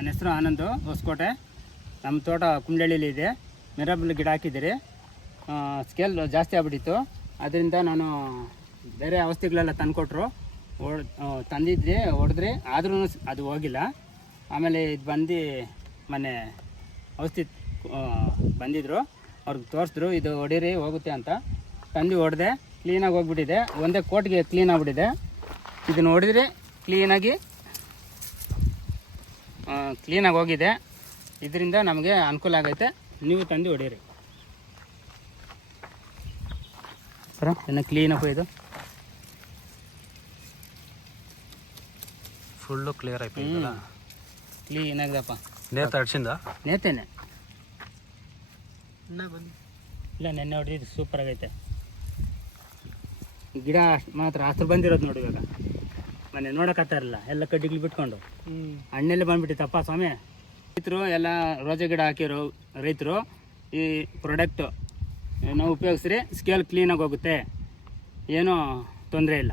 ನನ್ನ ಹೆಸರು ಆನಂದು ಹೊಸಕೋಟೆ. ನಮ್ಮ ತೋಟ ಕುಂಡಳ್ಳಿಲಿ ಇದೆ. ಮಿರಾಬಲ್ ಗಿಡ ಹಾಕಿದ್ದೀರಿ. ಸ್ಕೇಲ್ ಜಾಸ್ತಿ ಆಗ್ಬಿಟ್ಟಿತ್ತು. ಅದರಿಂದ ನಾನು ಬೇರೆ ಔಷಧಿಗಳೆಲ್ಲ ತಂದುಕೊಟ್ರು, ತಂದಿದ್ರಿ, ಹೊಡೆದ್ರಿ, ಆದ್ರೂ ಅದು ಹೋಗಿಲ್ಲ. ಆಮೇಲೆ ಇದು ಬಂದು ಮೊನ್ನೆ ಔಷಧಿ ಬಂದಿದ್ದರು, ಅವ್ರಿಗೆ ತೋರಿಸಿದ್ರು, ಇದು ಹೊಡೀರಿ ಹೋಗುತ್ತೆ ಅಂತ. ತಂದು ಹೊಡೆದೆ, ಕ್ಲೀನಾಗಿ ಹೋಗ್ಬಿಟ್ಟಿದೆ. ಒಂದೇ ಕೋಟ್ಗೆ ಕ್ಲೀನ್ ಆಗಿಬಿಟ್ಟಿದೆ. ಇದನ್ನು ಹೊಡೆದ್ರಿ ಕ್ಲೀನಾಗಿ ಹೋಗಿದೆ. ಇದರಿಂದ ನಮಗೆ ಅನುಕೂಲ ಆಗೈತೆ. ನೀವು ತಂದು ಹೊಡೀರಿ ಸರ. ಇನ್ನು ಕ್ಲೀನಪ್ಪ, ಇದು ಫುಲ್ಲು ಕ್ಲಿಯರ್ ಆಯ್ತು. ಕ್ಲೀನಾಗಿದೆಪ್ಪ. ನೇತ ಅಡ್ಸಿಂದ ನೇತೇನೆ ಇಲ್ಲ, ನೆನ್ನೆ ಹೊಡೆದಿದ್ದು ಸೂಪರ್ ಆಗೈತೆ. ಗಿಡ ಮಾತ್ರ ಹಸ್ರು ಬಂದಿರೋದು ನೋಡಿ. ಇವಾಗ ಮನೆ ನೋಡೋಕತ್ತಾರಲ್ಲ, ಎಲ್ಲ ಕಡ್ಡಿಗಳು ಬಿಟ್ಕೊಂಡು ಹಣ್ಣೆಲ್ಲ ಬಂದ್ಬಿಟ್ಟಿತ್ತಪ್ಪ ಸ್ವಾಮಿ. ರೈತರು ಎಲ್ಲ ರೋಜೆ ಗಿಡ ಹಾಕಿರೋ ರೈತರು ಈ ಪ್ರಾಡಕ್ಟು ನಾವು ಉಪಯೋಗಿಸ್ರಿ, ಸ್ಕೇಲ್ ಕ್ಲೀನಾಗಿ ಹೋಗುತ್ತೆ, ಏನೂ ತೊಂದರೆ ಇಲ್ಲ.